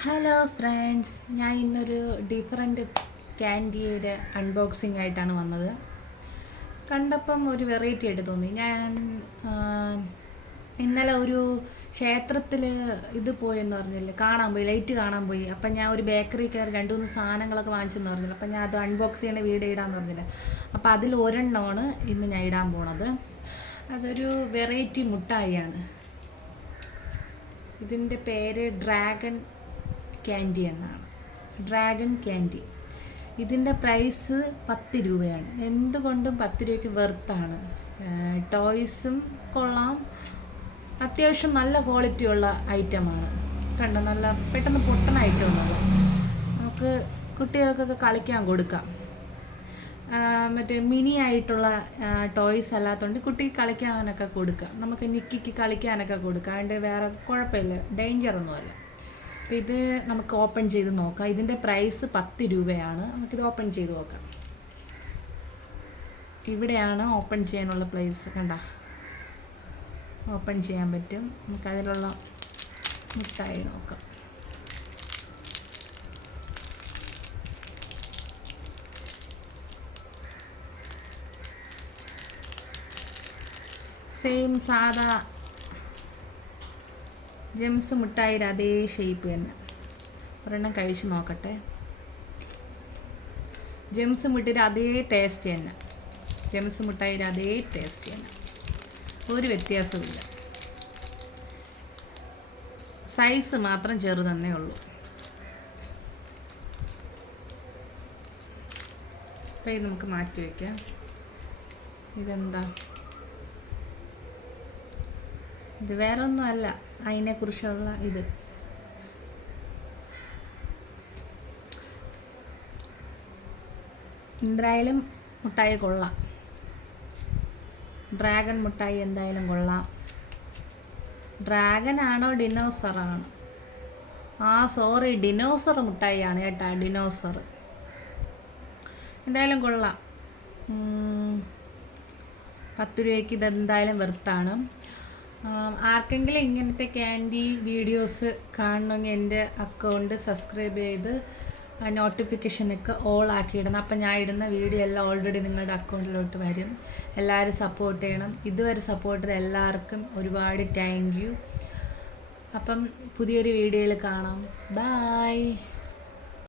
Hello friends, ഞാൻ ഇന്നൊരു different ക്യാൻഡിയുടെ unboxing ആയിട്ടാണ് വന്നത്. കണ്ടപ്പം ഒരു വെറൈറ്റി ആയിട്ട് തോന്നി. ഞാൻ ഇന്നലെ ഒരു ക്ഷേത്രത്തിൽ പോയെന്ന് പറഞ്ഞില്ലേ, കാണാൻ പോയി, ലൈറ്റ് കാണാൻ പോയി. അപ്പം ഞാൻ ഒരു ബേക്കറി കയറി 2-3 സാധനങ്ങളൊക്കെ വാങ്ങിച്ചെന്ന് പറഞ്ഞില്ല. അപ്പം ഞാൻ അത് അൺബോക്സ് ചെയ്യണ വീഡിയോ ഇടാമെന്ന് പറഞ്ഞില്ല. അപ്പോൾ അതിൽ ഒരെണ്ണമാണ് ഇന്ന് ഞാൻ ഇടാൻ പോണത്. അതൊരു വെറൈറ്റി മുട്ടായിയാണ്. ഇതിൻ്റെ പേര് ഡ്രാഗൺ ക്യാൻഡി എന്നാണ്. Dragon candy. ഇതിൻ്റെ പ്രൈസ് 10 രൂപയാണ്. എന്തുകൊണ്ടും 10 രൂപയ്ക്ക് വെർത്താണ്. ടോയ്സും കൊള്ളാം, അത്യാവശ്യം നല്ല ക്വാളിറ്റിയുള്ള ഐറ്റമാണ്. കണ്ടോ, നല്ല പെട്ടെന്ന് പൊട്ടണ ഐറ്റമാണ്. നമുക്ക് കുട്ടികൾക്കൊക്കെ കളിക്കാൻ കൊടുക്കാം. മറ്റേ മിനി ആയിട്ടുള്ള ടോയ്സ് അല്ലാത്തതുകൊണ്ട് കുട്ടിക്ക് കളിക്കാനൊക്കെ കൊടുക്കാം. നമുക്ക് നിക്കിക്ക് കളിക്കാനൊക്കെ കൊടുക്കാം. അതുകൊണ്ട് വേറെ കുഴപ്പമില്ല, ഡേഞ്ചറൊന്നുമല്ല. അപ്പോൾ ഇത് നമുക്ക് ഓപ്പൺ ചെയ്ത് നോക്കാം. ഇതിൻ്റെ പ്രൈസ് 10 രൂപയാണ്. നമുക്കിത് ഓപ്പൺ ചെയ്ത് നോക്കാം. ഇവിടെയാണ് ഓപ്പൺ ചെയ്യാനുള്ള പ്ലേസ്. കണ്ട, ഓപ്പൺ ചെയ്യാൻ പറ്റും. നമുക്കതിലുള്ള മുട്ടായി നോക്കാം. സെയിം സാധാ ജെംസ് മുട്ടായിയുടെ അതേ ഷേപ്പ് തന്നെ. ഒരെണ്ണം കഴിച്ച് നോക്കട്ടെ. ജെംസ് മുട്ടായിയുടെ അതേ ടേസ്റ്റ് തന്നെ. ജെംസ് മുട്ടായിയുടെ അതേ ടേസ്റ്റ് തന്നെ, ഒരു വ്യത്യാസമില്ല. സൈസ് മാത്രം ചെറുതന്നേ ഉള്ളൂ. അപ്പോൾ ഇത് നമുക്ക് മാറ്റി വയ്ക്കാം. ഇതെന്താ? ഇത് വേറെ ഒന്നുമല്ല, അതിനെക്കുറിച്ചുള്ള ഇത്. എന്തായാലും മുട്ടായി കൊള്ളാം. ഡ്രാഗൺ മുട്ടായി എന്തായാലും കൊള്ളാം. ഡ്രാഗൺ ആണോ ഡിനോസറാണോ? സോറി, ഡിനോസർ മുട്ടായിയാണ് കേട്ടാ, ഡിനോസർ. എന്തായാലും കൊള്ളാം. 10 രൂപയ്ക്ക് ഇതെന്തായാലും വെർത്താണ്. ആർക്കെങ്കിലും ഇങ്ങനത്തെ ക്യാൻഡി വീഡിയോസ് കാണണമെങ്കിൽ എൻ്റെ അക്കൗണ്ട് സബ്സ്ക്രൈബ് ചെയ്ത് നോട്ടിഫിക്കേഷനൊക്കെ ഓൾ ആക്കിയിടണം. അപ്പം ഞാൻ ഇടുന്ന വീഡിയോ എല്ലാം ഓൾറെഡി നിങ്ങളുടെ അക്കൗണ്ടിലോട്ട് വരും. എല്ലാവരും സപ്പോർട്ട് ചെയ്യണം. ഇതുവരെ സപ്പോർട്ട് ചെയ്ത എല്ലാവർക്കും ഒരുപാട് താങ്ക് യു. അപ്പം പുതിയൊരു വീഡിയോയിൽ കാണാം. ബൈ.